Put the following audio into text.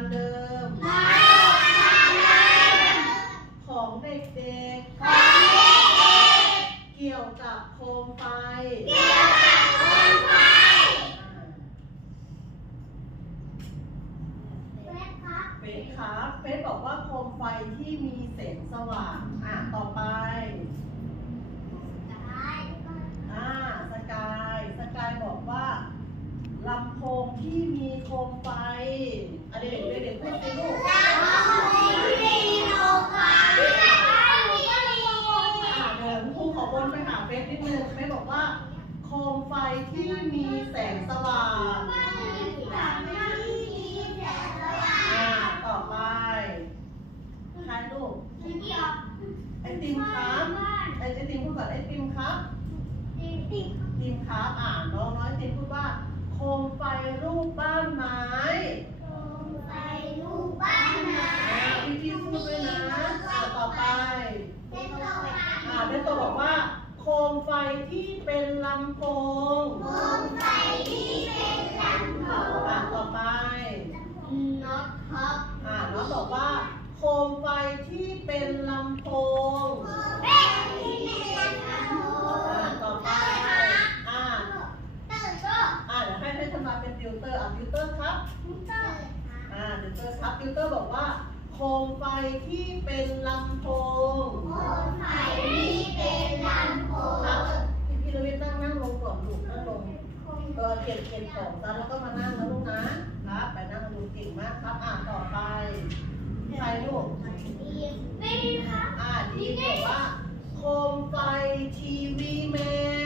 ามเดิม ของเด็กๆ เกี่ยวกับโคมไฟ เฟสครับเฟสบอกว่าโคมไฟที่มีแสงสว่างอะ ต่อไป อ่า สกาย สกายบอกว่าลำโพงที่มีโคมไฟอะเด็กเด็กพูดสิลูกอ่าเดินครูขอวนไปหาเฟสนิดนึงเฟสบอกว่า โคมไฟที่มีแสงสว่างอ่าต่อไปใครลูกไอติมครับไอติมพูดก่อนไอติมครับ ติมครับ อ่าน้องน้อยติมพูดว่า โคมไฟรูปบ้านไม้อ่าพี่พี่พูดด้วยนะอ่าต่อไปอ่าเบนโตบอกว่าโคมไฟที่เป็นลำโพงอ่าต่อไปอ่าน้องบอกว่า โคมไฟที่เป็นลำโพง อ่า ต่อไป อ่า อ่าเดี๋ยวให้ให้ทำมาเป็น ติวเตอร์อ่าติวเตอร์ครับ อ่าติวเตอร์ครับติวเตอร์บอกว่าโคมไฟที่เป็นลำโพงครับพี่พี่ระวิทย์นั่งนั่งลงก่อนลูกนั่งลงเออเก็บเก็บของซะแล้วก็มานั่งนะลูกนะครับไปนั่งดูเก่งมากครับอ่าต่อไปใครลูกอ่าดีบอกว่าโคมไฟทีวีแมน